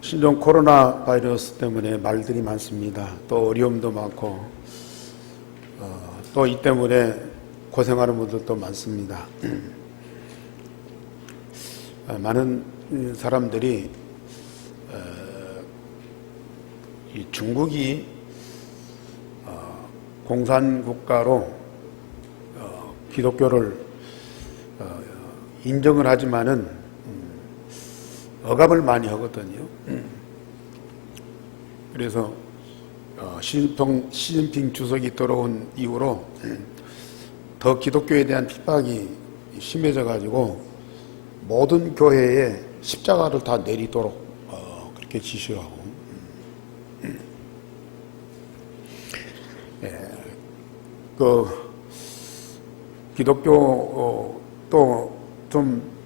신종 코로나 바이러스 때문에 말들이 많습니다. 또 어려움도 많고, 또 이 때문에 고생하는 분들도 많습니다. 많은 사람들이 이 중국이 공산국가로 기독교를 인정을 하지만은 억압을 많이 하거든요. 그래서 시진핑 주석이 들어온 이후로 더 기독교에 대한 핍박이 심해져 가지고 모든 교회에 십자가를 다 내리도록 그렇게 지시하고, 그 기독교 또 좀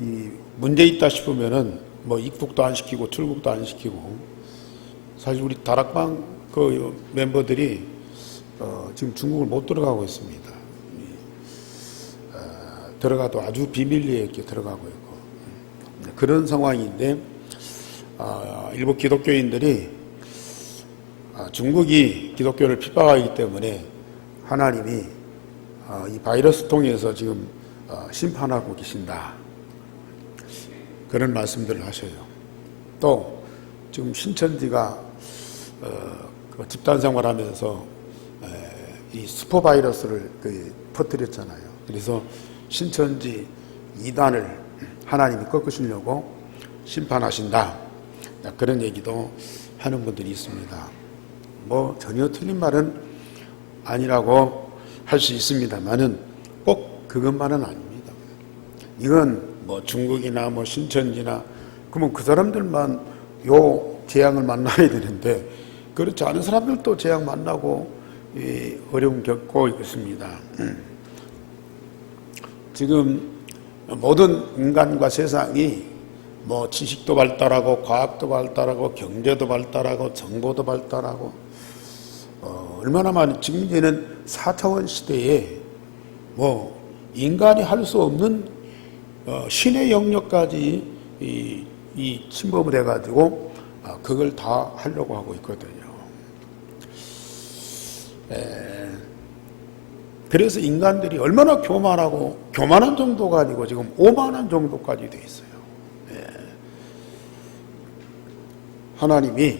이 문제 있다 싶으면은 뭐 입국도 안 시키고 출국도 안 시키고, 사실 우리 다락방 그 멤버들이 지금 중국을 못 들어가고 있습니다. 들어가도 아주 비밀리에 이렇게 들어가고 있고, 그런 상황인데, 일부 기독교인들이 중국이 기독교를 핍박하기 때문에 하나님이 이 바이러스 통해서 지금 심판하고 계신다, 그런 말씀들을 하셔요. 또 지금 신천지가 집단 생활하면서 이 스포 바이러스를 퍼뜨렸잖아요. 그래서 신천지 이단을 하나님이 꺾으시려고 심판하신다, 그런 얘기도 하는 분들이 있습니다. 뭐 전혀 틀린 말은 아니라고 할 수 있습니다만은 꼭 그것만은 아닙니다. 이건 뭐 중국이나 뭐 신천지나 그러면 그 사람들만 요 재앙을 만나야 되는데, 그렇지 않은 사람들도 재앙 만나고 어려움 겪고 있습니다. 지금 모든 인간과 세상이 뭐 지식도 발달하고 과학도 발달하고 경제도 발달하고 정보도 발달하고, 얼마나 많은, 지금 이제는 4차원 시대에 뭐 인간이 할 수 없는 신의 영역까지 이 침범을 해가지고 그걸 다 하려고 하고 있거든요. 그래서 인간들이 얼마나 교만한 정도가 아니고 지금 오만한 정도까지 돼 있어요. 하나님이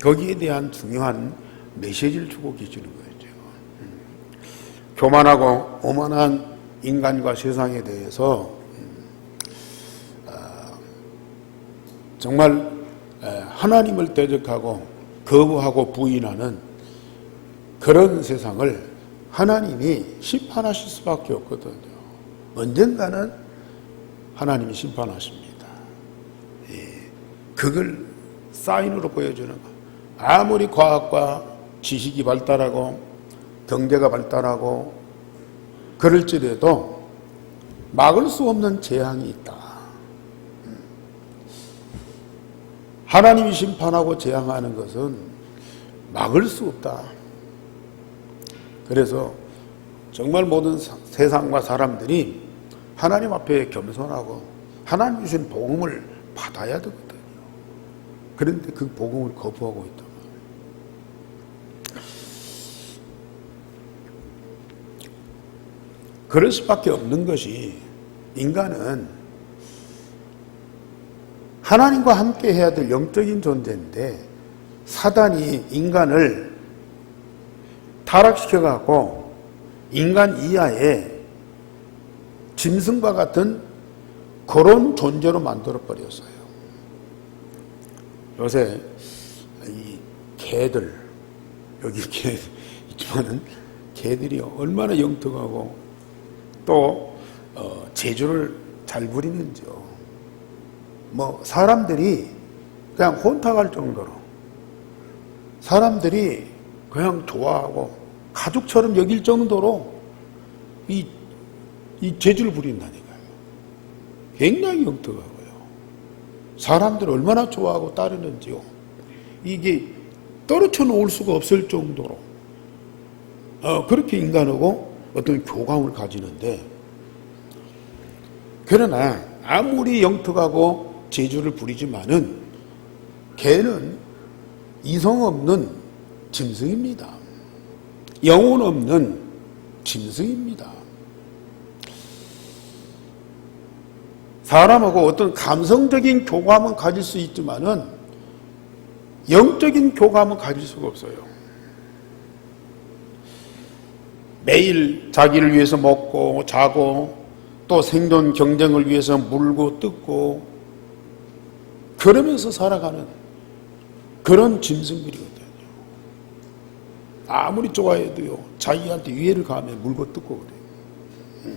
거기에 대한 중요한 메시지를 주고 계시는 거죠. 교만하고 오만한 인간과 세상에 대해서 정말 하나님을 대적하고 거부하고 부인하는 그런 세상을 하나님이 심판하실 수밖에 없거든요. 언젠가는 하나님이 심판하십니다. 그걸 사인으로 보여주는 거. 아무리 과학과 지식이 발달하고 경제가 발달하고 그럴지라도 막을 수 없는 재앙이 있다. 하나님이 심판하고 재앙하는 것은 막을 수 없다. 그래서 정말 모든 세상과 사람들이 하나님 앞에 겸손하고 하나님 주신 복음을 받아야 되거든요. 그런데 그 복음을 거부하고 있다. 그럴 수밖에 없는 것이, 인간은 하나님과 함께 해야 될 영적인 존재인데 사단이 인간을 타락시켜갖고 인간 이하의 짐승과 같은 그런 존재로 만들어버렸어요. 요새 이 개들, 여기 개 있지만은 개들이 얼마나 영특하고 또 재주를 잘 부리는지요. 뭐 사람들이 그냥 혼탁할 정도로, 사람들이 그냥 좋아하고 가족처럼 여길 정도로 이 재주를 부린다니까요. 굉장히 영특하고요. 사람들 얼마나 좋아하고 따르는지요. 이게 떨어져 놓을 수가 없을 정도로 그렇게 인간하고 어떤 교감을 가지는데, 그러나 아무리 영특하고 제주를 부리지만은 개는 이성 없는 짐승입니다. 영혼 없는 짐승입니다. 사람하고 어떤 감성적인 교감은 가질 수 있지만은 영적인 교감은 가질 수가 없어요. 매일 자기를 위해서 먹고 자고 또 생존 경쟁을 위해서 물고 뜯고 그러면서 살아가는 그런 짐승들이거든요. 아무리 좋아해도요, 자기한테 위해를 가하면 물고 뜯고 그래요.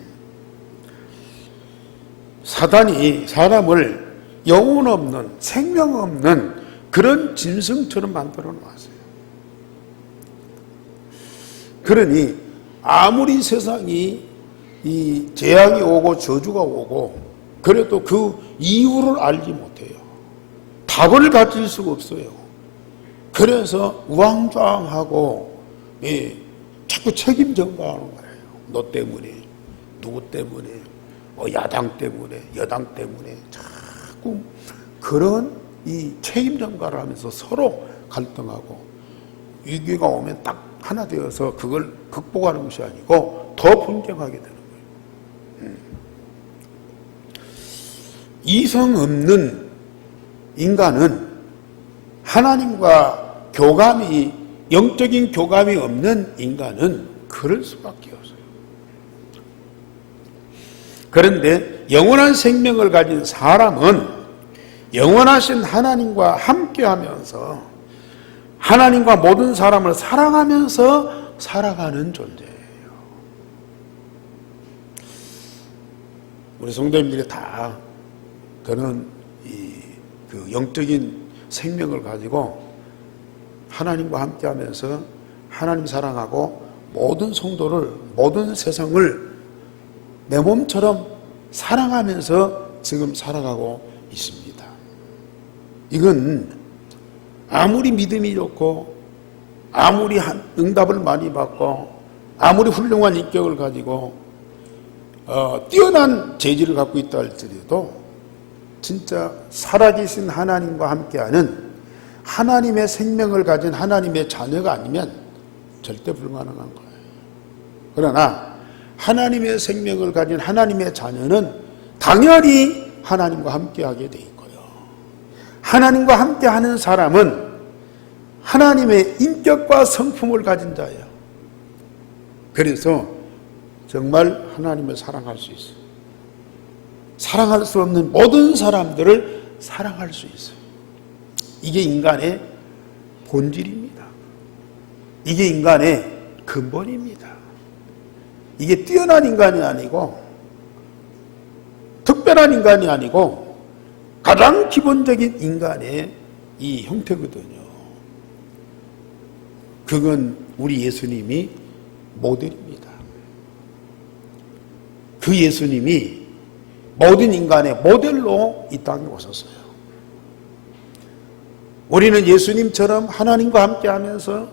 사단이 사람을 영혼 없는, 생명 없는 그런 짐승처럼 만들어 놓았어요. 그러니 아무리 세상이 이 재앙이 오고 저주가 오고 그래도 그 이유를 알지 못해요. 답을 가질 수가 없어요. 그래서 우왕좌왕하고 자꾸 책임 전가하는 거예요. 너 때문에, 누구 때문에, 야당 때문에, 여당 때문에 자꾸 그런 이 책임 전가를 하면서 서로 갈등하고 위기가 오면 딱 하나 되어서 그걸 극복하는 것이 아니고 더 분쟁하게 되는 거예요. 이성 없는 인간은 하나님과 교감이, 영적인 교감이 없는 인간은 그럴 수밖에 없어요. 그런데 영원한 생명을 가진 사람은 영원하신 하나님과 함께하면서 하나님과 모든 사람을 사랑하면서 살아가는 존재예요. 우리 성도님들이 다 그런 그 영적인 생명을 가지고 하나님과 함께하면서 하나님 사랑하고 모든 성도를, 모든 세상을 내 몸처럼 사랑하면서 지금 살아가고 있습니다. 이건 아무리 믿음이 좋고 아무리 응답을 많이 받고 아무리 훌륭한 인격을 가지고 뛰어난 재질을 갖고 있다 할지라도 진짜 살아계신 하나님과 함께하는 하나님의 생명을 가진 하나님의 자녀가 아니면 절대 불가능한 거예요. 그러나 하나님의 생명을 가진 하나님의 자녀는 당연히 하나님과 함께하게 돼 있고요. 하나님과 함께하는 사람은 하나님의 인격과 성품을 가진 자예요. 그래서 정말 하나님을 사랑할 수 있어요. 사랑할 수 없는 모든 사람들을 사랑할 수 있어요. 이게 인간의 본질입니다. 이게 인간의 근본입니다. 이게 뛰어난 인간이 아니고 특별한 인간이 아니고 가장 기본적인 인간의 이 형태거든요. 그건 우리 예수님이 모델입니다. 그 예수님이 모든 인간의 모델로 이 땅에 오셨어요. 우리는 예수님처럼 하나님과 함께하면서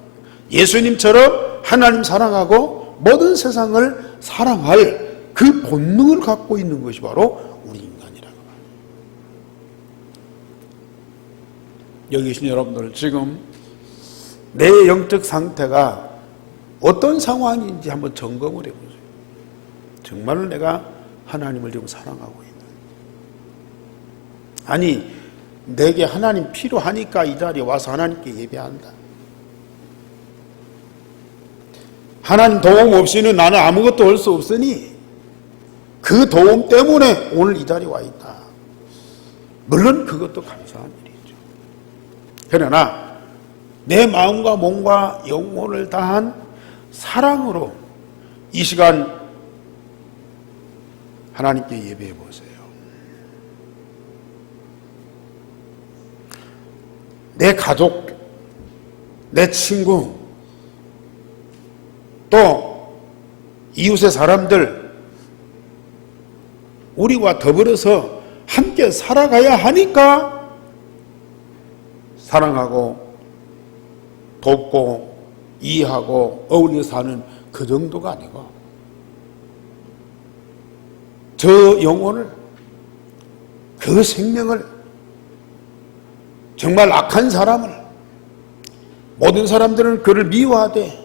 예수님처럼 하나님 사랑하고 모든 세상을 사랑할 그 본능을 갖고 있는 것이 바로 우리 인간이라고 합니다. 여기 계신 여러분들, 지금 내 영적 상태가 어떤 상황인지 한번 점검을 해보세요. 정말로 내가 하나님을 지금 사랑하고 있는, 아니 내게 하나님 필요하니까 이 자리에 와서 하나님께 예배한다. 하나님 도움 없이는 나는 아무것도 할 수 없으니 그 도움 때문에 오늘 이 자리에 와 있다. 물론 그것도 감사한 일이죠. 그러나 내 마음과 몸과 영혼을 다한 사랑으로 이 시간 하나님께 예배해 보세요. 내 가족, 내 친구, 또 이웃의 사람들, 우리와 더불어서 함께 살아가야 하니까 사랑하고 돕고 이해하고 어울려 사는 그 정도가 아니고 저 영혼을, 그 생명을 정말 악한 사람을 모든 사람들은 그를 미워하되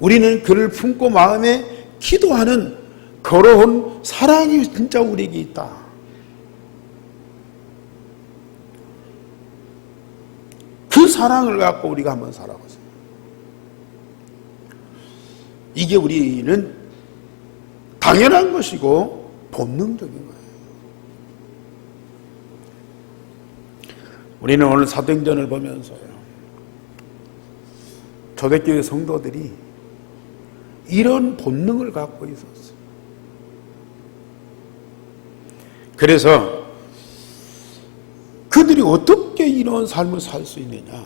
우리는 그를 품고 마음에 기도하는 걸어온 사랑이 진짜 우리에게 있다. 그 사랑을 갖고 우리가 한번 살아보세요. 이게 우리는 당연한 것이고 본능적인 거예요. 우리는 오늘 사도행전을 보면서요, 초대교회 성도들이 이런 본능을 갖고 있었어요. 그래서 그들이 어떻게 이런 삶을 살 수 있느냐?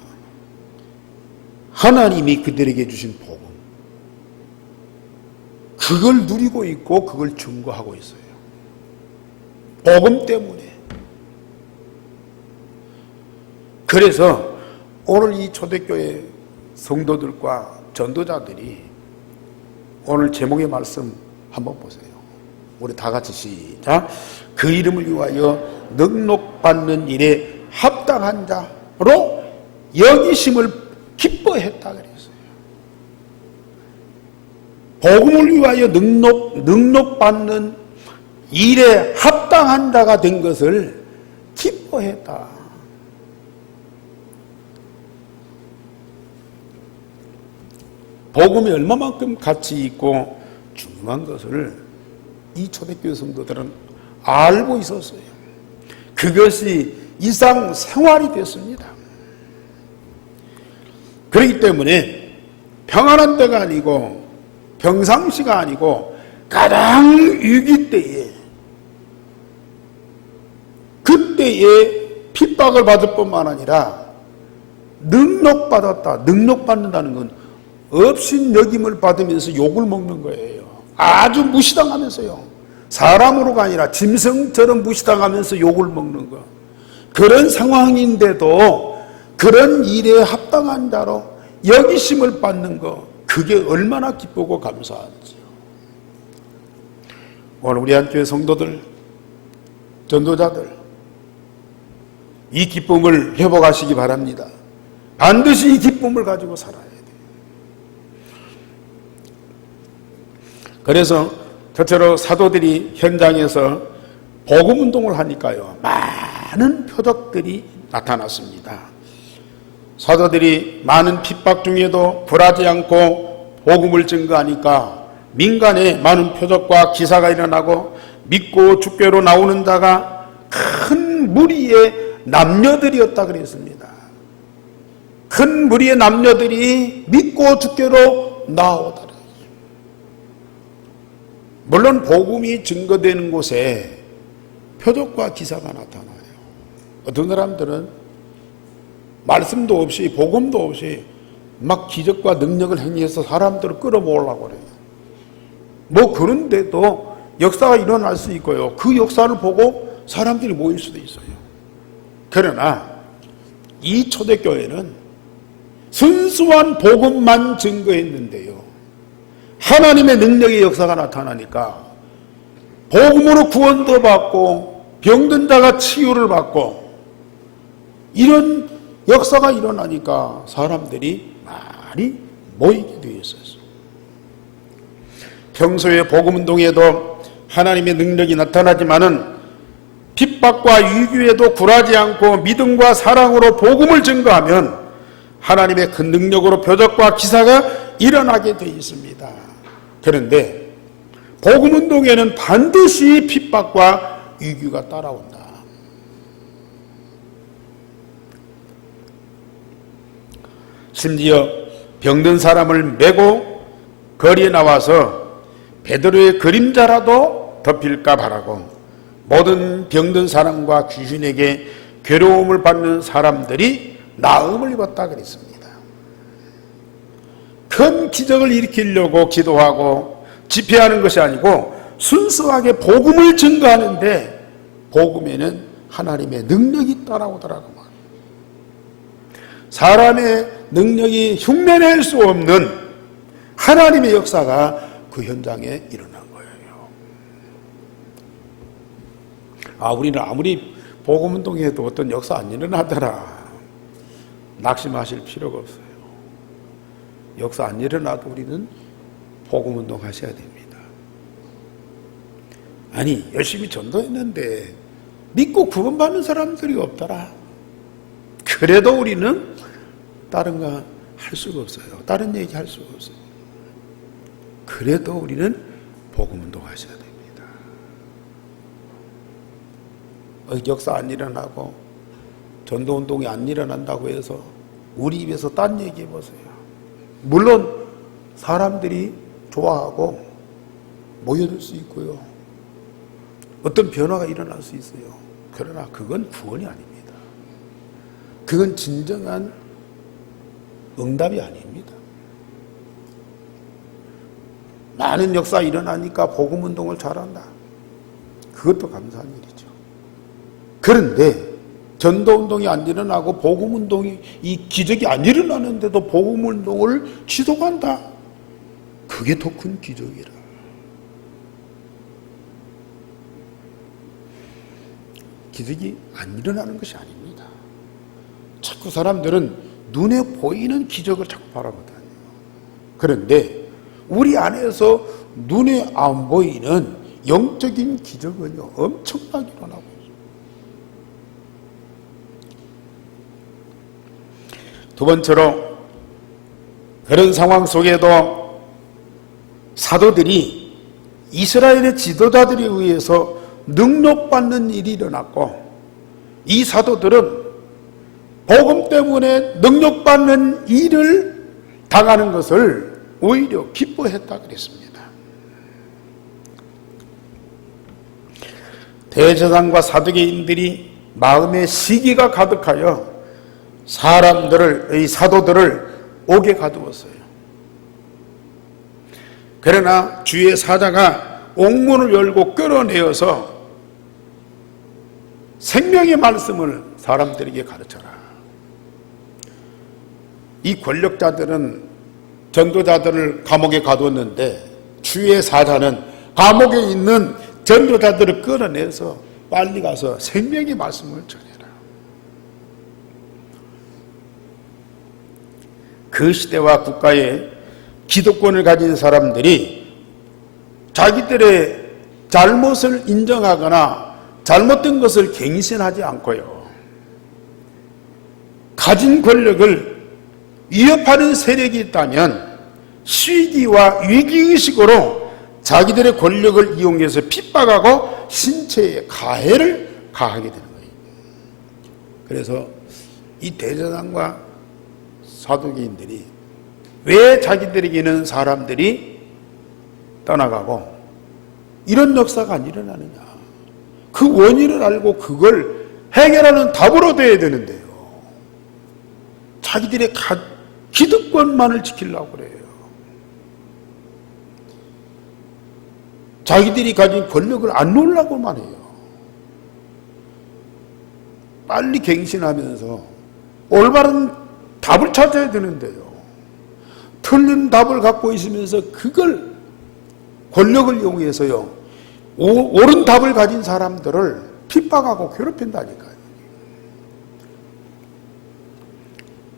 하나님이 그들에게 주신 복음, 그걸 누리고 있고 그걸 증거하고 있어요. 복음 때문에. 그래서 오늘 이 초대교회 성도들과 전도자들이 오늘 제목의 말씀 한번 보세요. 우리 다 같이 시작. 그 이름을 위하여 능록받는 일에 합당한 자로 여기심을 기뻐했다 그랬어요. 복음을 위하여 능록받는 일에 합당한 자가 된 것을 기뻐했다. 복음이 얼마만큼 가치 있고 중요한 것을 이 초대교회 성도들은 알고 있었어요. 그것이 일상생활이 됐습니다. 그렇기 때문에 평안한 때가 아니고 평상시가 아니고 가장 위기 때에, 그때에 핍박을 받을 뿐만 아니라 능력받았다. 능력받는다는 건 업신여김을 받으면서 욕을 먹는 거예요. 아주 무시당하면서요. 사람으로가 아니라 짐승처럼 무시당하면서 욕을 먹는 거. 그런 상황인데도 그런 일에 합당한 자로 여기심을 받는 거, 그게 얼마나 기쁘고 감사한지요. 오늘 우리 한교회 성도들, 전도자들, 이 기쁨을 회복하시기 바랍니다. 반드시 이 기쁨을 가지고 살아야 돼요. 그래서 저처럼 사도들이 현장에서 복음운동을 하니까요, 많은 표적들이 나타났습니다. 사도들이 많은 핍박 중에도 굴하지 않고 복음을 증거하니까 민간에 많은 표적과 기사가 일어나고 믿고 주께로 나오는 자가 큰 무리의 남녀들이었다 그랬습니다. 큰 무리의 남녀들이 믿고 주께로 나오더라. 물론 복음이 증거되는 곳에 표적과 기사가 나타나요. 어떤 사람들은 말씀도 없이 복음도 없이 막 기적과 능력을 행해서 사람들을 끌어모으려고 그래요. 뭐 그런데도 역사가 일어날 수 있고요. 그 역사를 보고 사람들이 모일 수도 있어요. 그러나 이 초대교회는 순수한 복음만 증거했는데요, 하나님의 능력의 역사가 나타나니까 복음으로 구원도 받고 병든 자가 치유를 받고 이런 역사가 일어나니까 사람들이 많이 모이게 되어 있었어요. 평소에 복음운동에도 하나님의 능력이 나타나지만은 핍박과 위기에도 굴하지 않고 믿음과 사랑으로 복음을 증거하면 하나님의 큰 능력으로 표적과 기사가 일어나게 되어 있습니다. 그런데 복음운동에는 반드시 핍박과 위기가 따라온다. 심지어 병든 사람을 메고 거리에 나와서 베드로의 그림자라도 덮일까 바라고 모든 병든 사람과 귀신에게 괴로움을 받는 사람들이 나음을 입었다 그랬습니다. 큰 기적을 일으키려고 기도하고 집회하는 것이 아니고 순수하게 복음을 증거하는데 복음에는 하나님의 능력이 따라오더라고 말이에요. 사람의 능력이 흉내낼 수 없는 하나님의 역사가 그 현장에 일어난 거예요. 우리는 아무리 복음운동해도 어떤 역사 안 일어나더라. 낙심하실 필요가 없어요. 역사 안 일어나도 우리는 복음운동 하셔야 됩니다. 아니 열심히 전도했는데 믿고 구원받는 사람들이 없더라. 그래도 우리는 다른 거 할 수가 없어요. 다른 얘기 할 수가 없어요. 그래도 우리는 복음운동 하셔야 됩니다. 역사 안 일어나고 전도운동이 안 일어난다고 해서 우리 입에서 딴 얘기 해보세요. 물론 사람들이 좋아하고 모여들 수 있고요. 어떤 변화가 일어날 수 있어요. 그러나 그건 구원이 아닙니다. 그건 진정한 응답이 아닙니다. 많은 역사 일어나니까 복음운동을 잘한다. 그것도 감사한 일이죠. 그런데 전도운동이 안 일어나고 복음운동이 이 기적이 안 일어나는데도 복음운동을 지속한다. 그게 더 큰 기적이라. 기적이 안 일어나는 것이 아닙니다. 자꾸 사람들은 눈에 보이는 기적을 자꾸 바라보다니요. 그런데 우리 안에서 눈에 안 보이는 영적인 기적은요, 엄청나게 일어나고 있어요. 두 번째로, 그런 상황 속에도 사도들이 이스라엘의 지도자들에 의해서 능력받는 일이 일어났고, 이 사도들은 복음 때문에 능력받는 일을 당하는 것을 오히려 기뻐했다 그랬습니다. 대제사장과 사두개인들이 마음에 시기가 가득하여 이 사도들을 옥에 가두었어요. 그러나 주의 사자가 옥문을 열고 끌어내어서 생명의 말씀을 사람들에게 가르쳐라. 이 권력자들은 전도자들을 감옥에 가두었는데 주의 사자는 감옥에 있는 전도자들을 끌어내서 빨리 가서 생명의 말씀을 전해라. 그 시대와 국가에 기득권을 가진 사람들이 자기들의 잘못을 인정하거나 잘못된 것을 갱신하지 않고요, 가진 권력을 위협하는 세력이 있다면 시기와 위기의식으로 자기들의 권력을 이용해서 핍박하고 신체에 가해를 가하게 되는 거예요. 그래서 이 대제사장과 사두개인들이 왜 자기들에게는 사람들이 떠나가고 이런 역사가 안 일어나느냐, 그 원인을 알고 그걸 해결하는 답으로 돼야 되는데요, 자기들의 기득권만을 지키려고 그래요. 자기들이 가진 권력을 안 놓으려고만 해요. 빨리 갱신하면서 올바른 답을 찾아야 되는데요, 틀린 답을 갖고 있으면서 그걸 권력을 이용해서요, 옳은 답을 가진 사람들을 핍박하고 괴롭힌다니까요.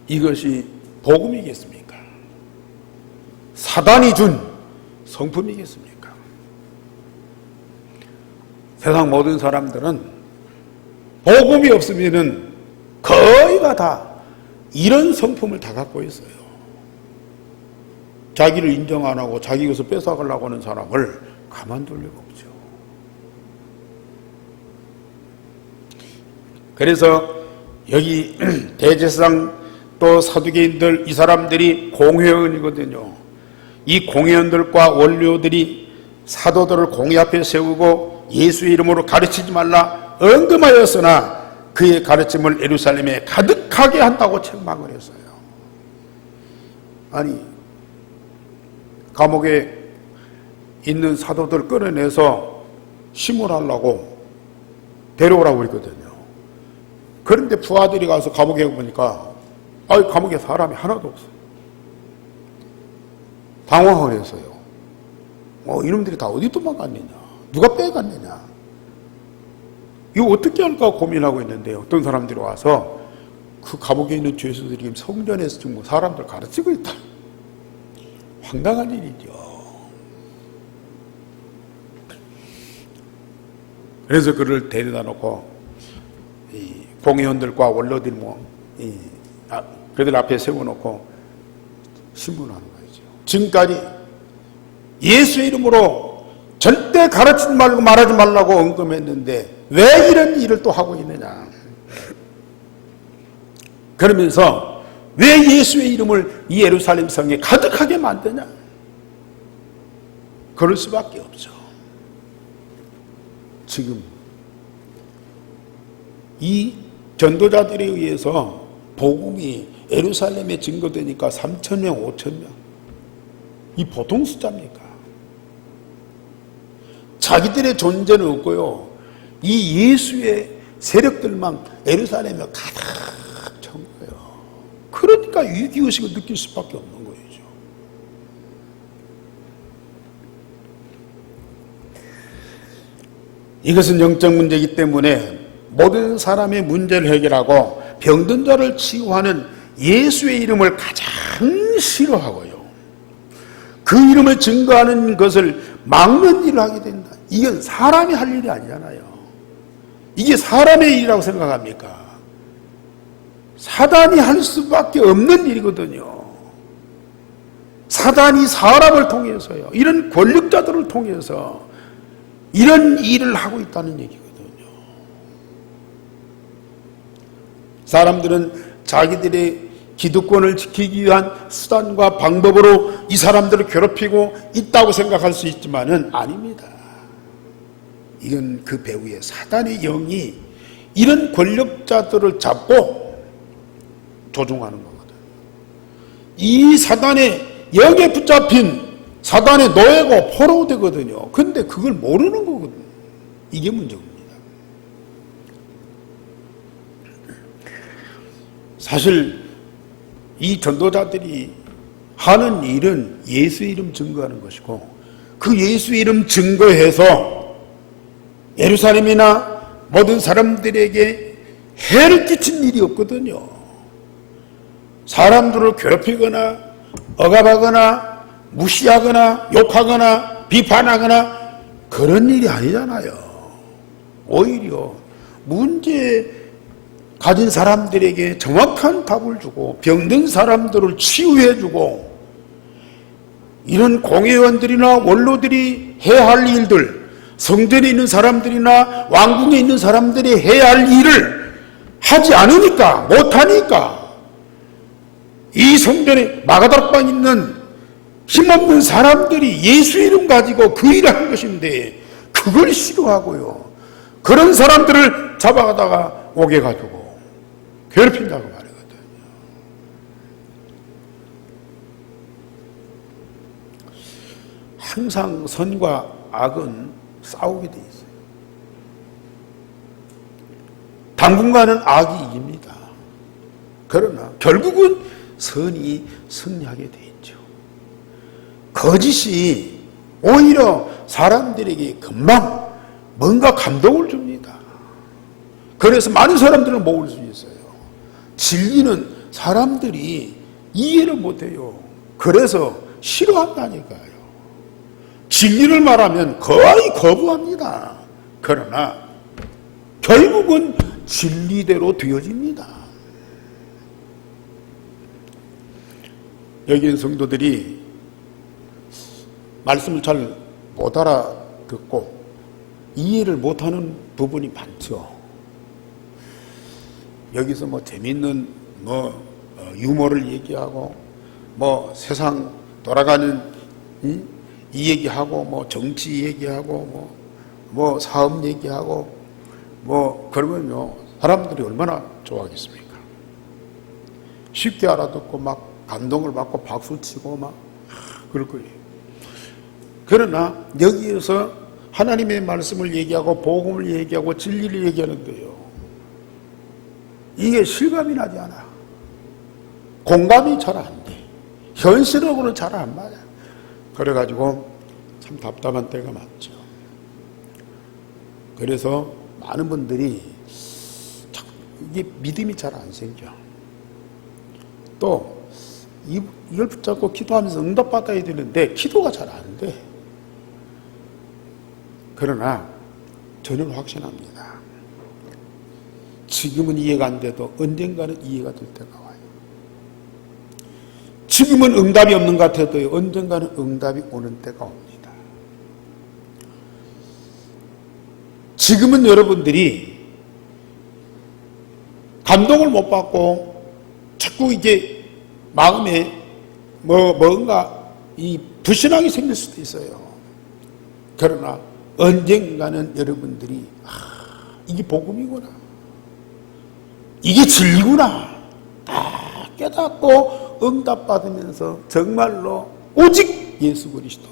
이것이 복음이겠습니까? 사단이 준 성품이겠습니까? 세상 모든 사람들은 복음이 없으면은 거의가 다 이런 성품을 다 갖고 있어요. 자기를 인정 안 하고 자기 것을 뺏어가려고 하는 사람을 가만둘 리가 없죠. 그래서 여기 대제사장 또 사두개인들, 이 사람들이 공회원이거든요. 이 공회원들과 원료들이 사도들을 공회 앞에 세우고 예수의 이름으로 가르치지 말라 언금하였으나 그의 가르침을 예루살렘에 가득하게 한다고 책망을 했어요. 아니, 감옥에 있는 사도들 끌어내서 심문하려고 데려오라고 그랬거든요. 그런데 부하들이 가서 감옥에 보니까 감옥에 사람이 하나도 없어요. 당황을 했어요. 이놈들이 다 어디 도망갔느냐, 누가 빼갔느냐, 이거 어떻게 할까 고민하고 있는데 어떤 사람들이 와서 그 감옥에 있는 죄수들이 지금 성전에서 지금 사람들 가르치고 있다. 황당한 일이죠. 그래서 그를 데려다 놓고 이 공의원들과 원로들 그들 앞에 세워놓고 신문하는 거죠. 지금까지 예수의 이름으로 절대 가르치지 말고 말하지 말라고 언급했는데 왜 이런 일을 또 하고 있느냐. 그러면서 왜 예수의 이름을 이 예루살렘 성에 가득하게 만드냐. 그럴 수밖에 없죠. 지금 이 전도자들에 의해서 복음이 예루살렘에 증거되니까 3,000명, 5,000명. 이 보통 숫자입니까? 자기들의 존재는 없고요. 이 예수의 세력들만 예루살렘에 가득 찬 거예요. 그러니까 위기의식을 느낄 수밖에 없는 거죠. 이것은 영적 문제이기 때문에 모든 사람의 문제를 해결하고 병든 자를 치유하는 예수의 이름을 가장 싫어하고요. 그 이름을 증거하는 것을 막는 일을 하게 된다. 이건 사람이 할 일이 아니잖아요. 이게 사람의 일이라고 생각합니까? 사단이 할 수밖에 없는 일이거든요. 사단이 사람을 통해서요, 이런 권력자들을 통해서 이런 일을 하고 있다는 얘기거든요. 사람들은 자기들의 기득권을 지키기 위한 수단과 방법으로 이 사람들을 괴롭히고 있다고 생각할 수 있지만은 아닙니다. 이건 그 배후에 사단의 영이 이런 권력자들을 잡고 조종하는 거거든요. 이 사단의 영에 붙잡힌 사단의 노예고 포로되거든요. 근데 그걸 모르는 거거든요. 이게 문제입니다. 사실 이 전도자들이 하는 일은 예수 이름 증거하는 것이고, 그 예수 이름 증거해서 예루살렘이나 모든 사람들에게 해를 끼친 일이 없거든요. 사람들을 괴롭히거나 억압하거나 무시하거나 욕하거나 비판하거나 그런 일이 아니잖아요. 오히려 문제 가진 사람들에게 정확한 답을 주고 병든 사람들을 치유해주고, 이런 공회원들이나 원로들이 해야 할 일들, 성전에 있는 사람들이나 왕궁에 있는 사람들이 해야 할 일을 하지 않으니까, 못하니까 이 성전에 마가다락방 있는 힘없는 사람들이 예수 이름 가지고 그 일을 한 것인데 그걸 싫어하고요, 그런 사람들을 잡아가다가 오게 가지고 괴롭힌다고 말하거든요. 항상 선과 악은 싸우게 돼 있어요. 당분간은 악이 이깁니다. 그러나 결국은 선이 승리하게 돼 있죠. 거짓이 오히려 사람들에게 금방 뭔가 감동을 줍니다. 그래서 많은 사람들을 모을 수 있어요. 진리는 사람들이 이해를 못해요. 그래서 싫어한다니까요. 진리를 말하면 거의 거부합니다. 그러나 결국은 진리대로 되어집니다. 여기 있는 성도들이 말씀을 잘 못 알아듣고 이해를 못하는 부분이 많죠. 여기서 뭐 재밌는 유머를 얘기하고 세상 돌아가는 이 얘기하고 정치 얘기하고 사업 얘기하고 그러면요, 사람들이 얼마나 좋아하겠습니까? 쉽게 알아듣고 막 감동을 받고 박수치고 막 그럴 거예요. 그러나 여기에서 하나님의 말씀을 얘기하고 복음을 얘기하고 진리를 얘기하는데요, 이게 실감이 나지 않아. 공감이 잘 안 돼. 현실하고는 잘 안 맞아. 그래가지고 참 답답한 때가 많죠. 그래서 많은 분들이 이게 믿음이 잘 안 생겨. 또 이걸 붙잡고 기도하면서 응답받아야 되는데 기도가 잘 안 돼. 그러나 저는 확신합니다. 지금은 이해가 안 돼도 언젠가는 이해가 될 때가 와요. 지금은 응답이 없는 것 같아도 언젠가는 응답이 오는 때가 옵니다. 지금은 여러분들이 감동을 못 받고 자꾸 이제 마음에 뭔가 이 불신앙이 생길 수도 있어요. 그러나 언젠가는 여러분들이 이게 복음이구나, 이게 진리구나 다 깨닫고 응답받으면서 정말로 오직 예수 그리스도,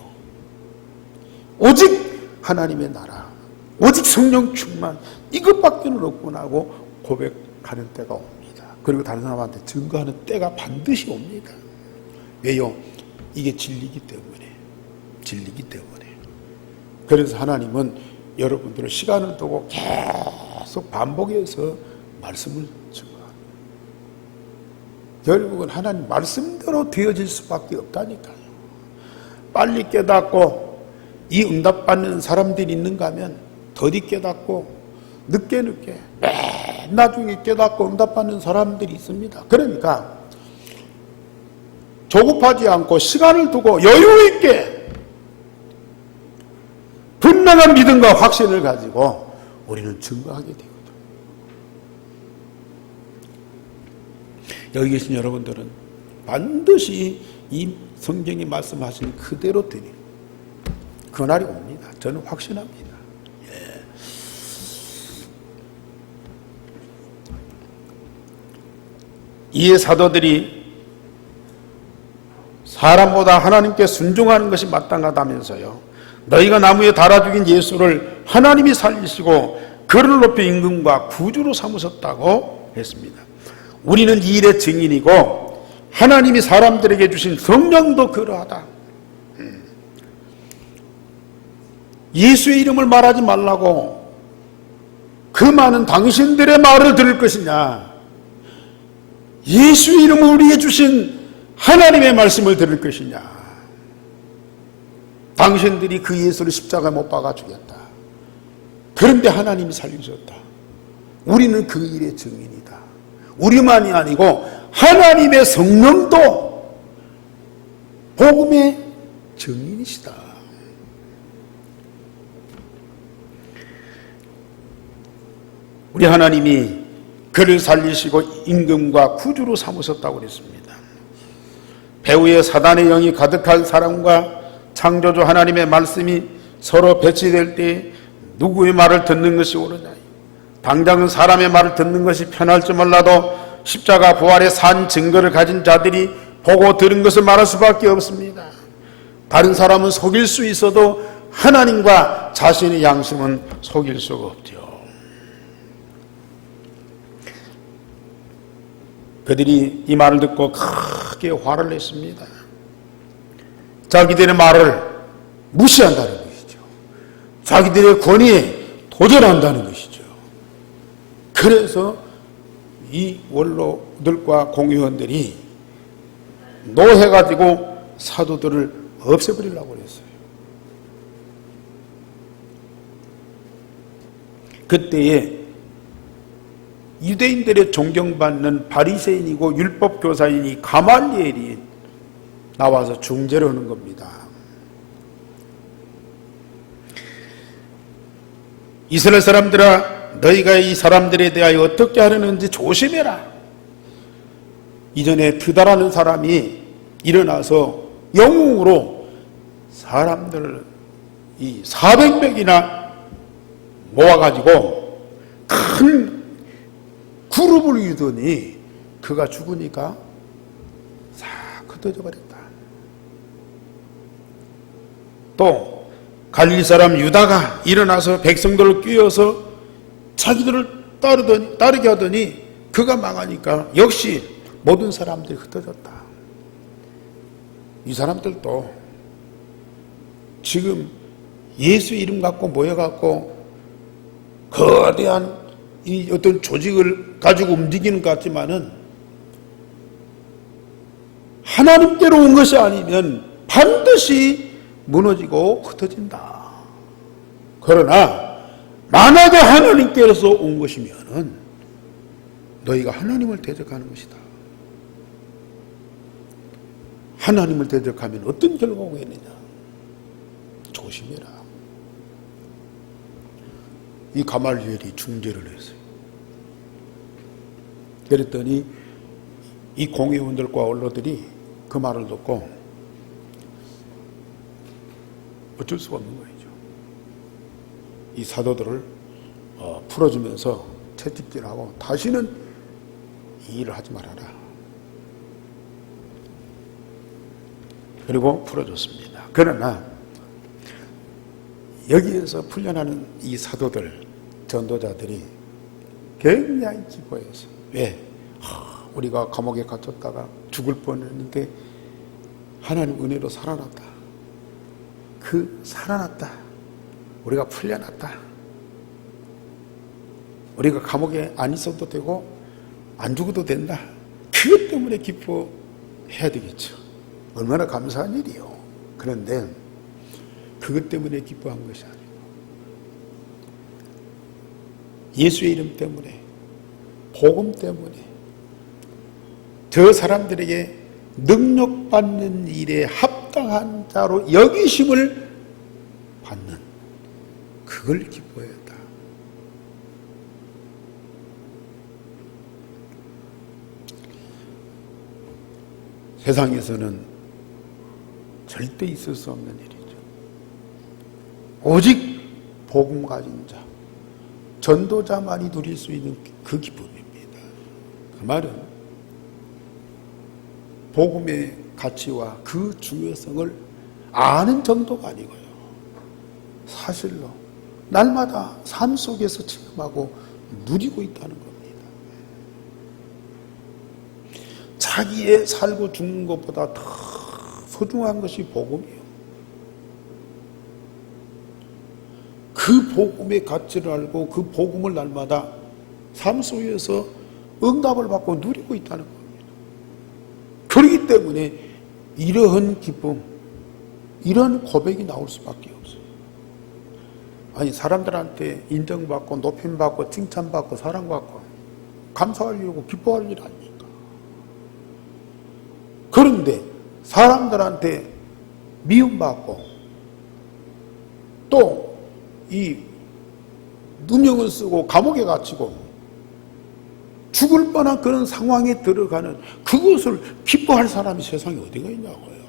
오직 하나님의 나라, 오직 성령 충만, 이것밖에는 없구나 하고 고백하는 때가 옵니다. 그리고 다른 사람한테 증거하는 때가 반드시 옵니다. 왜요? 이게 진리기 때문에. 진리기 때문에. 그래서 하나님은 여러분들을 시간을 두고 계속 반복해서 말씀을 증거합니다. 결국은 하나님 말씀대로 되어질 수밖에 없다니까요. 빨리 깨닫고 이 응답받는 사람들이 있는가 하면 더디 깨닫고 늦게 맨 나중에 깨닫고 응답받는 사람들이 있습니다. 그러니까 조급하지 않고 시간을 두고 여유 있게 분명한 믿음과 확신을 가지고 우리는 증거하게 되거든요. 여기 계신 여러분들은 반드시 이 성경이 말씀하신 그대로 되니 그날이 옵니다. 저는 확신합니다. 이에 사도들이 사람보다 하나님께 순종하는 것이 마땅하다면서요, 너희가 나무에 달아 죽인 예수를 하나님이 살리시고 그를 높여 임금과 구주로 삼으셨다고 했습니다. 우리는 이 일의 증인이고 하나님이 사람들에게 주신 성령도 그러하다. 예수의 이름을 말하지 말라고 그 많은 당신들의 말을 들을 것이냐, 예수의 이름을 우리에게 주신 하나님의 말씀을 들을 것이냐. 당신들이 그 예수를 십자가에 못 박아 죽였다. 그런데 하나님이 살리셨다. 우리는 그 일의 증인이다. 우리만이 아니고 하나님의 성령도 복음의 증인이시다. 우리 하나님이 그를 살리시고 임금과 구주로 삼으셨다고 그랬습니다. 배후에 사단의 영이 가득한 사람과 창조주 하나님의 말씀이 서로 배치될 때 누구의 말을 듣는 것이 옳으냐. 당장은 사람의 말을 듣는 것이 편할지 몰라도 십자가 부활의 산 증거를 가진 자들이 보고 들은 것을 말할 수밖에 없습니다. 다른 사람은 속일 수 있어도 하나님과 자신의 양심은 속일 수가 없죠. 그들이 이 말을 듣고 크게 화를 냈습니다. 자기들의 말을 무시한다는 것이죠. 자기들의 권위에 도전한다는 것이죠. 그래서 이 원로들과 공의원들이 노해가지고 사도들을 없애버리려고 그랬어요. 그때에 유대인들의 존경받는 바리새인이고 율법교사인이 가말리엘이 나와서 중재를 하는 겁니다. 이스라엘 사람들아, 너희가 이 사람들에 대하여 어떻게 하려는지 조심해라. 이전에 드다라는 사람이 일어나서 영웅으로 사람들 이 400명이나 모아가지고 큰 그룹을 이루더니 그가 죽으니까 싹 흩어져 버렸다. 또 갈릴리 사람 유다가 일어나서 백성들을 끼워서 자기들을 따르게 하더니 그가 망하니까 역시 모든 사람들이 흩어졌다. 이 사람들도 지금 예수 이름 갖고 모여갖고 거대한 이 어떤 조직을 가지고 움직이는 것 같지만은 하나님께로 온 것이 아니면 반드시 무너지고 흩어진다. 그러나 만약에 하나님께로서 온 것이면은 너희가 하나님을 대적하는 것이다. 하나님을 대적하면 어떤 결과가 있느냐? 조심해라. 이 가말리엘이 중재를 했어요. 그랬더니 이 공회원들과 원로들이 그 말을 듣고 어쩔 수가 없는 거죠. 이 사도들을 풀어주면서 채찍질하고 다시는 이 일을 하지 말아라. 그리고 풀어줬습니다. 그러나 여기에서 풀려나는 이 사도들, 전도자들이 굉장히 기뻐했어요. 왜? 우리가 감옥에 갇혔다가 죽을 뻔했는데 하나님 은혜로 살아났다. 살아났다. 우리가 풀려났다. 우리가 감옥에 안 있어도 되고 안 죽어도 된다. 그것 때문에 기뻐해야 되겠죠. 얼마나 감사한 일이요. 그런데 그것 때문에 기뻐한 것이 아니고 예수의 이름 때문에, 복음 때문에 저 사람들에게 능력받는 일에 합당한 자로 여기심을 받는, 그걸 기뻐해야 한다. 세상에서는 절대 있을 수 없는 일이죠. 오직 복음 가진 자, 전도자만이 누릴 수 있는 그 기쁨입니다. 그 말은 복음의 가치와 그 중요성을 아는 정도가 아니고요. 사실로 날마다 삶 속에서 체험하고 누리고 있다는 겁니다. 자기의 살고 죽는 것보다 더 소중한 것이 복음이에요. 그 복음의 가치를 알고 그 복음을 날마다 삶 속에서 응답을 받고 누리고 있다는 겁니다. 그렇기 때문에 이러한 기쁨, 이런 고백이 나올 수밖에 없어요. 아니, 사람들한테 인정받고 높임받고 칭찬받고 사랑받고 감사하려고 기뻐할 일 아닙니까? 그런데 사람들한테 미움받고 또 이 누명을 쓰고 감옥에 갇히고 죽을 뻔한 그런 상황에 들어가는 그것을 기뻐할 사람이 세상에 어디가 있냐고요.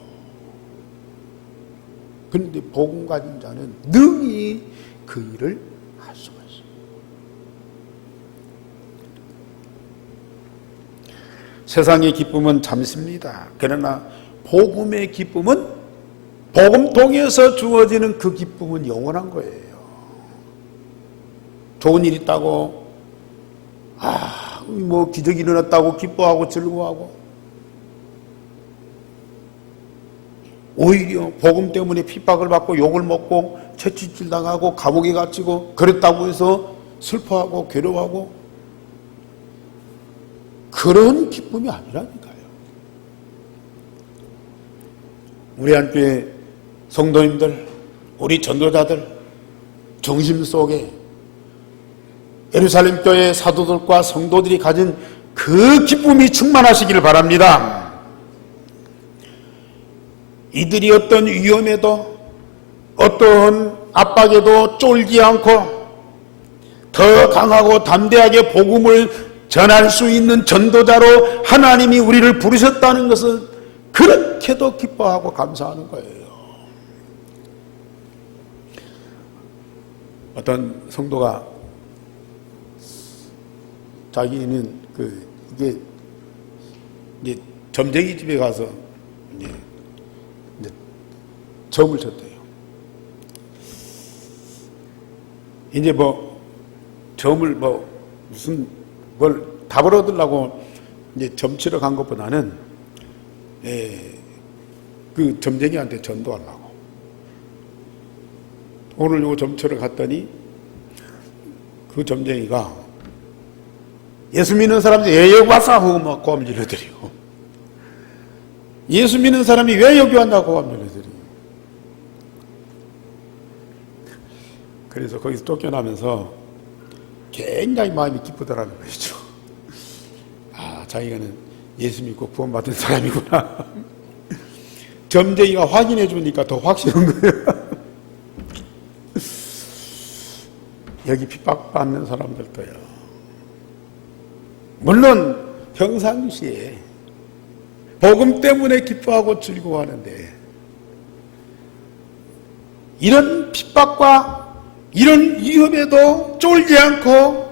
그런데 복음 가진 자는 능히 그 일을 할 수가 있어요. 세상의 기쁨은 잠시입니다. 그러나 복음의 기쁨은, 복음 통해서 주어지는 그 기쁨은 영원한 거예요. 좋은 일 있다고, 뭐 기적이 일어났다고 기뻐하고 즐거워하고, 오히려 복음 때문에 핍박을 받고 욕을 먹고 채찍질 당하고 감옥에 갇히고 그랬다고 해서 슬퍼하고 괴로워하고, 그런 기쁨이 아니라니까요. 우리 한교회 성도님들, 우리 전도자들 정심 속에 예루살렘 교회 사도들과 성도들이 가진 그 기쁨이 충만하시기를 바랍니다. 이들이 어떤 위험에도 어떤 압박에도 쫄지 않고 더 강하고 담대하게 복음을 전할 수 있는 전도자로 하나님이 우리를 부르셨다는 것은 그렇게도 기뻐하고 감사하는 거예요. 어떤 성도가 자기는 이게 점쟁이 집에 가서 이제 점을 쳤대요. 이제 점을 무슨 뭘 답을 얻으려고 이제 점 치러 간 것보다는 그 점쟁이한테 전도하려고. 오늘 요 점 치러 갔더니 그 점쟁이가 예수 믿는 사람들 여기 와서 하고 막 고함질러드리고, 예수 믿는 사람이 왜 여기 왔냐고 합니다. 애들이. 그래서 거기서 쫓겨나면서 굉장히 마음이 기쁘더라는 것이죠. 아, 자기가는 예수 믿고 구원받은 사람이구나. 점쟁이가 확인해 주니까 더 확신한 거예요. 여기 핍박받는 사람들도요. 물론 평상시에 복음 때문에 기뻐하고 즐거워하는데 이런 핍박과 이런 위협에도 쫄지 않고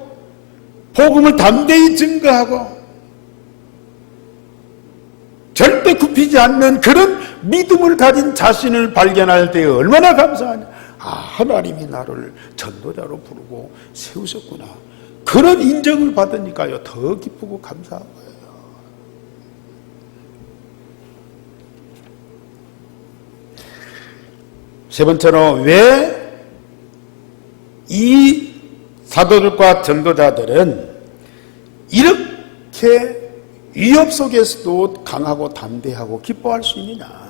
복음을 담대히 증거하고 절대 굽히지 않는 그런 믿음을 가진 자신을 발견할 때 얼마나 감사하냐. 아, 하나님이 나를 전도자로 부르고 세우셨구나. 그런 인정을 받으니까요 더 기쁘고 감사한 거예요. 세 번째로 왜 이 사도들과 전도자들은 이렇게 위협 속에서도 강하고 담대하고 기뻐할 수 있느냐.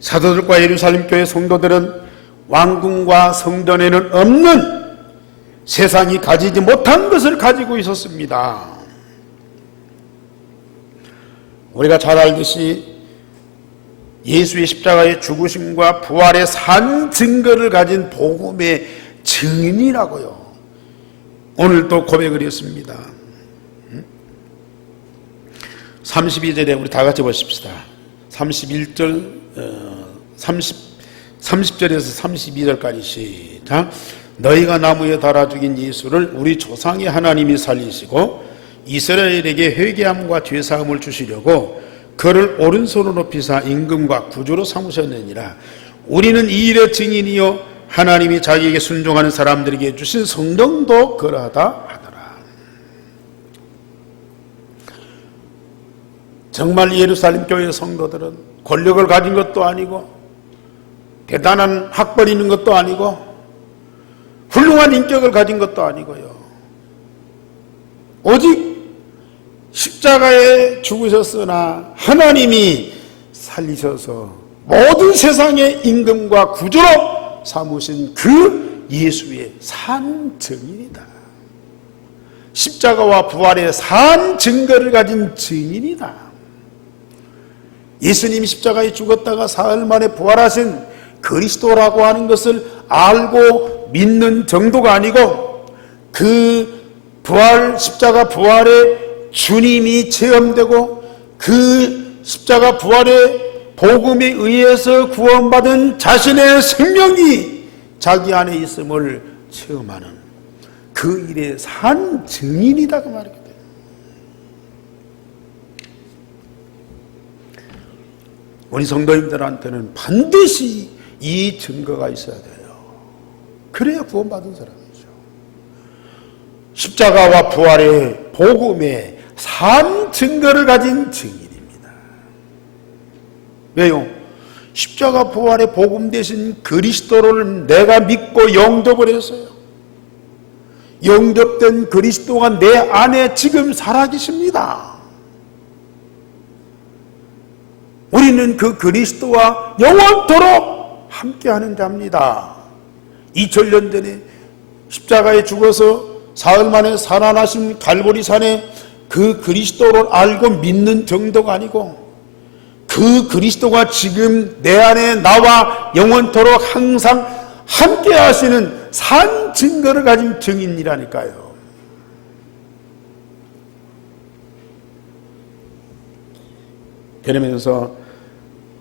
사도들과 예루살렘 교회 성도들은 왕궁과 성전에는 없는 세상이 가지지 못한 것을 가지고 있었습니다. 우리가 잘 알듯이 예수의 십자가의 죽으심과 부활의 산 증거를 가진 복음의 증인이라고요. 오늘 또 고백을 했습니다. 32절에 우리 다 같이 보십시다. 31절, 30절에서 32절까지 시작. 너희가 나무에 달아 죽인 예수를 우리 조상의 하나님이 살리시고 이스라엘에게 회개함과 죄사함을 주시려고 그를 오른손으로 높이사 임금과 구주로 삼으셨느니라. 우리는 이 일의 증인이요 하나님이 자기에게 순종하는 사람들에게 주신 성령도 그러하다 하더라. 정말 예루살렘 교회 성도들은 권력을 가진 것도 아니고 대단한 학벌이 있는 것도 아니고 훌륭한 인격을 가진 것도 아니고요. 오직 십자가에 죽으셨으나 하나님이 살리셔서 모든 세상의 임금과 구주로 삼으신 그 예수의 산 증인이다. 십자가와 부활의 산 증거를 가진 증인이다. 예수님이 십자가에 죽었다가 사흘 만에 부활하신 그리스도라고 하는 것을 알고 믿는 정도가 아니고 그 부활, 십자가 부활의 주님이 체험되고 그 십자가 부활의 복음에 의해서 구원받은 자신의 생명이 자기 안에 있음을 체험하는 그 일의 산 증인이다 그 말이거든요. 우리 성도님들한테는 반드시 이 증거가 있어야 돼요. 그래야 구원받은 사람이죠. 십자가와 부활의 복음의 산 증거를 가진 증인입니다. 왜요? 십자가 부활의 복음 대신 그리스도를 내가 믿고 영접을 했어요. 영접된 그리스도가 내 안에 지금 살아계십니다. 우리는 그 그리스도와 영원토록 함께하는 자입니다. 2000년 전에 십자가에 죽어서 사흘 만에 살아나신 갈보리산에 그 그리스도를 알고 믿는 정도가 아니고 그 그리스도가 지금 내 안에 나와 영원토록 항상 함께 하시는 산 증거를 가진 증인이라니까요. 그러면서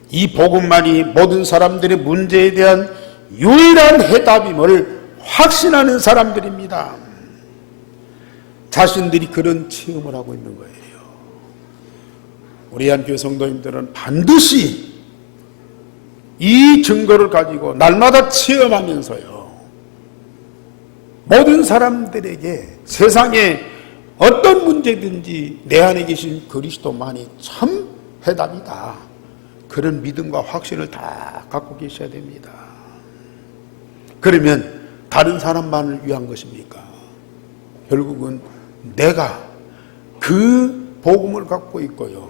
이 복음만이 모든 사람들의 문제에 대한 유일한 해답임을 확신하는 사람들입니다. 자신들이 그런 체험을 하고 있는 거예요. 우리 한교회 성도님들은 반드시 이 증거를 가지고 날마다 체험하면서요, 모든 사람들에게 세상에 어떤 문제든지 내 안에 계신 그리스도만이 참 해답이다, 그런 믿음과 확신을 다 갖고 계셔야 됩니다. 그러면 다른 사람만을 위한 것입니까? 결국은 내가 그 복음을 갖고 있고요.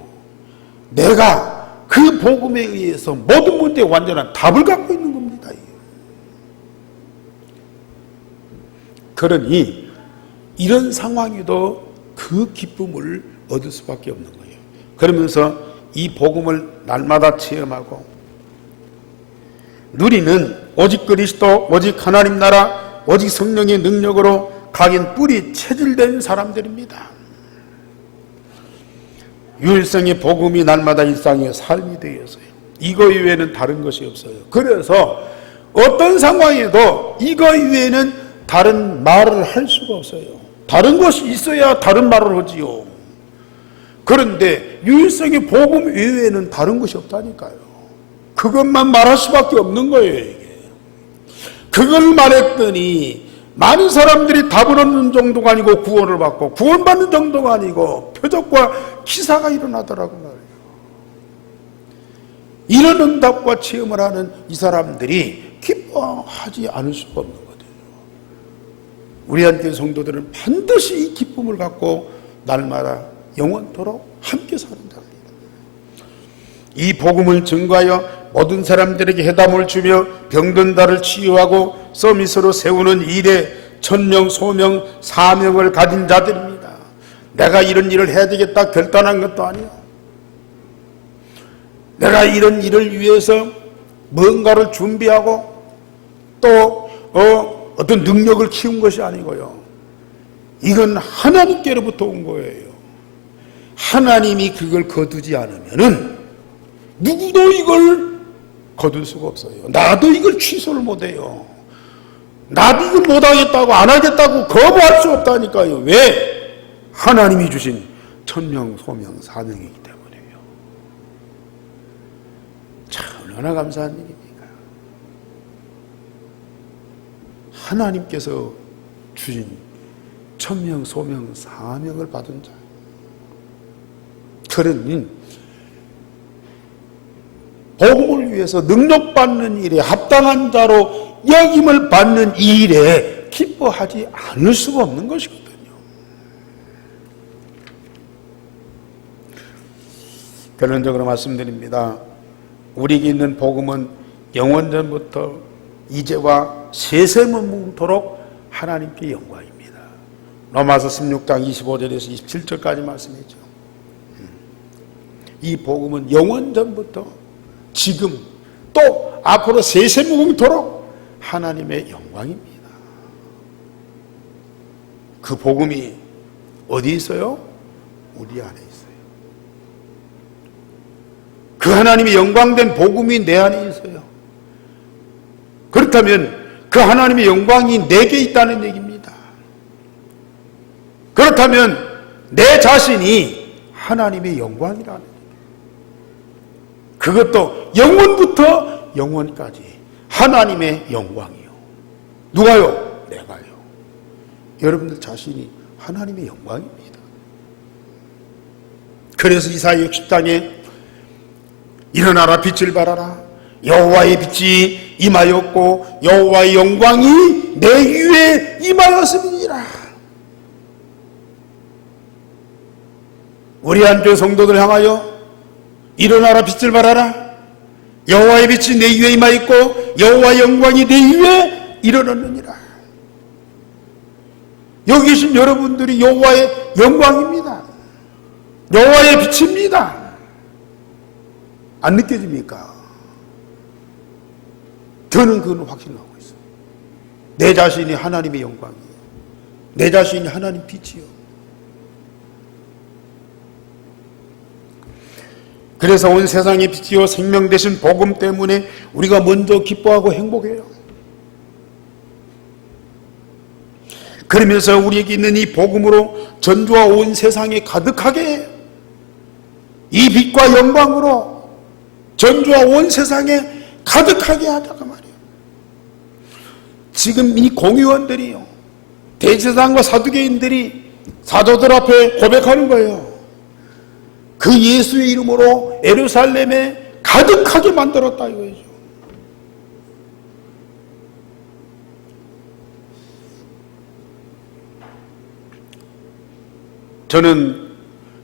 내가 그 복음에 의해서 모든 문제에 완전한 답을 갖고 있는 겁니다. 그러니 이런 상황에도 그 기쁨을 얻을 수밖에 없는 거예요. 그러면서 이 복음을 날마다 체험하고 누리는 오직 그리스도, 오직 하나님 나라, 오직 성령의 능력으로 각인 뿌리 체질된 사람들입니다. 유일성의 복음이 날마다 일상의 삶이 되어서요. 이거 이외에는 다른 것이 없어요. 그래서 어떤 상황에도 이거 이외에는 다른 말을 할 수가 없어요. 다른 것이 있어야 다른 말을 하지요. 그런데 유일성의 복음 이외에는 다른 것이 없다니까요. 그것만 말할 수밖에 없는 거예요. 이게. 그걸 말했더니 많은 사람들이 답을 얻는 정도가 아니고 구원을 받고 구원받는 정도가 아니고 표적과 기사가 일어나더라고 말이에요. 이런 응답과 체험을 하는 이 사람들이 기뻐하지 않을 수가 없는 거예요. 우리 한교회 성도들은 반드시 이 기쁨을 갖고 날마다 영원토록 함께 산다. 이 복음을 증거하여 모든 사람들에게 해담을 주며 병든 자를 치유하고 서밋으로 세우는 일에 천명, 소명, 사명을 가진 자들입니다. 내가 이런 일을 해야 되겠다 결단한 것도 아니에요. 내가 이런 일을 위해서 뭔가를 준비하고 또 어떤 능력을 키운 것이 아니고요. 이건 하나님께로부터 온 거예요. 하나님이 그걸 거두지 않으면은 누구도 이걸 거둘 수가 없어요. 나도 이걸 취소를 못해요. 나도 이걸 못하겠다고 안 하겠다고 거부할 수 없다니까요. 왜? 하나님이 주신 천명, 소명, 사명이기 때문에요. 참 얼마나 감사한 일입니까? 하나님께서 주신 천명, 소명, 사명을 받은 자. 그러니 복음을 위해서 능력받는 일에 합당한 자로 여김을 받는 일에 기뻐하지 않을 수가 없는 것이거든요. 결론적으로 말씀드립니다. 우리에게 있는 복음은 영원전부터 이제와 세세문문토록 하나님께 영광입니다. 로마서 16장 25절에서 27절까지 말씀이죠. 이 복음은 영원전부터 지금 또 앞으로 세세무궁토록 하나님의 영광입니다. 그 복음이 어디 있어요? 우리 안에 있어요. 그 하나님의 영광된 복음이 내 안에 있어요. 그렇다면 그 하나님의 영광이 내게 있다는 얘기입니다. 그렇다면 내 자신이 하나님의 영광이라는 얘기입니다. 그것도 영원부터 영원까지 하나님의 영광이요. 누가요? 내가요. 여러분들 자신이 하나님의 영광입니다. 그래서 이사야 60장에 일어나라 빛을 발하라 여호와의 빛이 임하였고 여호와의 영광이 내 위에 임하였음이니라. 우리 한교회 성도들 향하여 일어나라 빛을 발하라 여호와의 빛이 내 위에 임하였고 여호와의 영광이 내 위에 일어났느니라. 여기 계신 여러분들이 여호와의 영광입니다. 여호와의 빛입니다. 안 느껴집니까? 저는 그건 확신하고 있어요. 내 자신이 하나님의 영광이에요. 내 자신이 하나님 빛이요. 그래서 온 세상의 빛이요 생명 되신 복음 때문에 우리가 먼저 기뻐하고 행복해요. 그러면서 우리에게 있는 이 복음으로 전주와 온 세상에 가득하게 해요. 이 빛과 영광으로 전주와 온 세상에 가득하게 하다가 말이에요. 지금 이 공의원들이요 대제사장과 사두개인들이 사도들 앞에 고백하는 거예요. 그 예수의 이름으로 예루살렘에 가득하게 만들었다 이거죠. 저는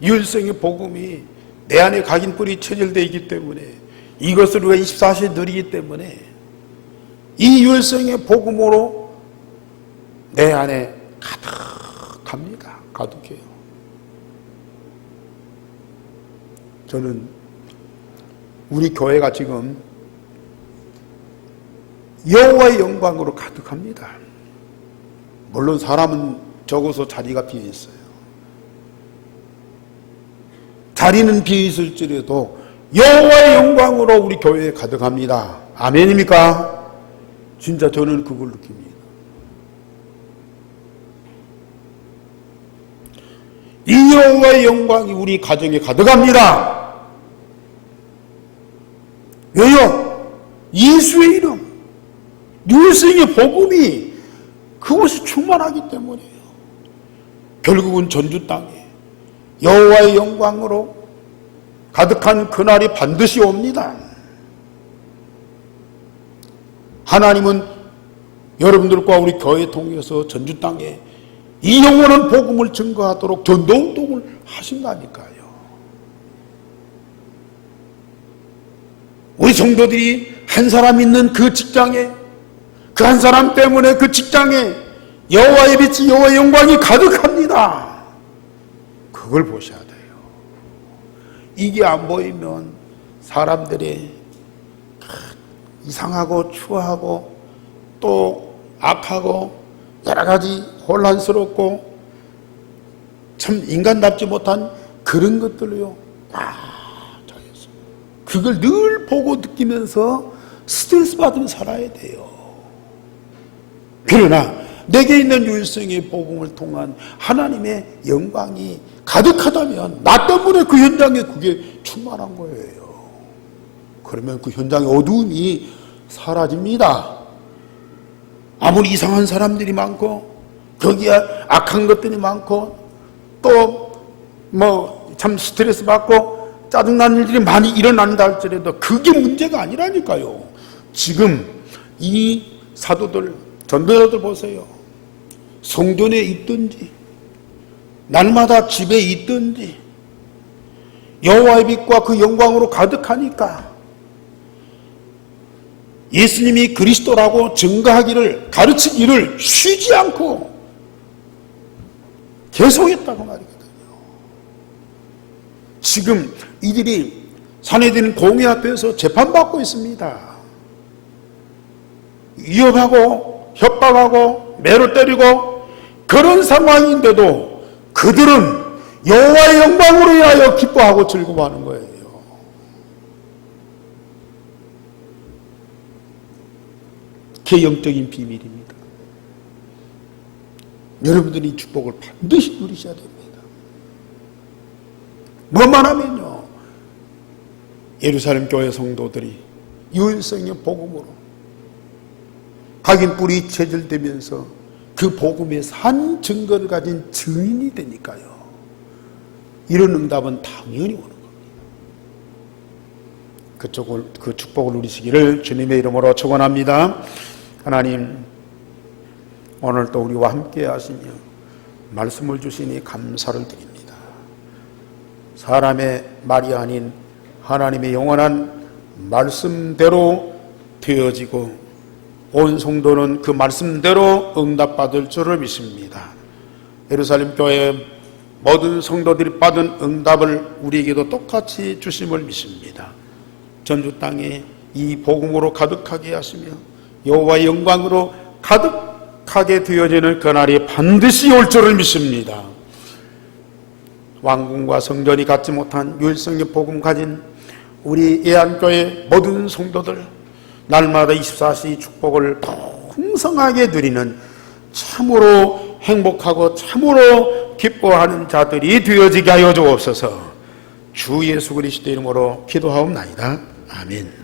유일성의 복음이 내 안에 각인뿔이 체질되어 있기 때문에, 이것을 우리가 24시에 누리기 때문에 이 유일성의 복음으로 내 안에 가득합니다. 가득해요. 저는 우리 교회가 지금 여호와의 영광으로 가득합니다. 물론 사람은 적어서 자리가 비어 있어요. 자리는 비어 있을지라도 여호와의 영광으로 우리 교회에 가득합니다. 아멘입니까? 진짜 저는 그걸 느낍니다. 이 여호와의 영광이 우리 가정에 가득합니다. 왜요? 예수의 이름, 유일성의 복음이 그것이 충만하기 때문이에요. 결국은 전주 땅에 여호와의 영광으로 가득한 그날이 반드시 옵니다. 하나님은 여러분들과 우리 교회 통해서 전주 땅에 이 영원한 복음을 증거하도록 전도운동을 하신다니까요. 우리 성도들이 한 사람 있는 그 직장에, 그 한 사람 때문에 그 직장에 여호와의 빛이, 여호와의 영광이 가득합니다. 그걸 보셔야 돼요. 이게 안 보이면 사람들이 이상하고 추하고 또 악하고 여러 가지 혼란스럽고 참 인간답지 못한 그런 것들로요 차있어요. 그걸 늘 보고 느끼면서 스트레스 받으며 살아야 돼요. 그러나 내게 있는 유일성의 복음을 통한 하나님의 영광이 가득하다면 나 때문에 그 현장에 그게 충만한 거예요. 그러면 그 현장의 어두움이 사라집니다. 아무리 이상한 사람들이 많고 거기에 악한 것들이 많고 또 참 스트레스 받고 짜증나는 일들이 많이 일어난다 할지라도 그게 문제가 아니라니까요. 지금 이 사도들, 전도자들 보세요. 성전에 있든지 날마다 집에 있든지 여호와의 빛과 그 영광으로 가득하니까 예수님이 그리스도라고 증거하기를, 가르치기를 쉬지 않고 계속했다고 말이거든요. 지금 이들이 사내들은 공회 앞에서 재판받고 있습니다. 위협하고 협박하고 매로 때리고 그런 상황인데도 그들은 여호와의 영광으로 인하여 기뻐하고 즐거워하는 거예요. 그게 영적인 비밀입니다. 여러분들이 이 축복을 반드시 누리셔야 됩니다. 뭐만 하면요, 예루살렘 교회 성도들이 유일성의 복음으로 각인뿔이 체질되면서 그 복음의 산 증거를 가진 증인이 되니까요. 이런 응답은 당연히 오는 겁니다. 그 축복을 누리시기를 주님의 이름으로 축원합니다. 하나님, 오늘 또 우리와 함께 하시며 말씀을 주시니 감사를 드립니다. 사람의 말이 아닌 하나님의 영원한 말씀대로 되어지고 온 성도는 그 말씀대로 응답받을 줄을 믿습니다. 예루살렘 교회 모든 성도들이 받은 응답을 우리에게도 똑같이 주심을 믿습니다. 전주 땅에 이 복음으로 가득하게 하시며 여호와의 영광으로 가득하게 되어지는 그날이 반드시 올 줄을 믿습니다. 왕궁과 성전이 갖지 못한 유일성의 복음 가진 우리 예안교회 모든 성도들, 날마다 24시 축복을 풍성하게 누리는 참으로 행복하고 참으로 기뻐하는 자들이 되어지게 하여 주옵소서. 주 예수 그리스도 이름으로 기도하옵나이다. 아멘.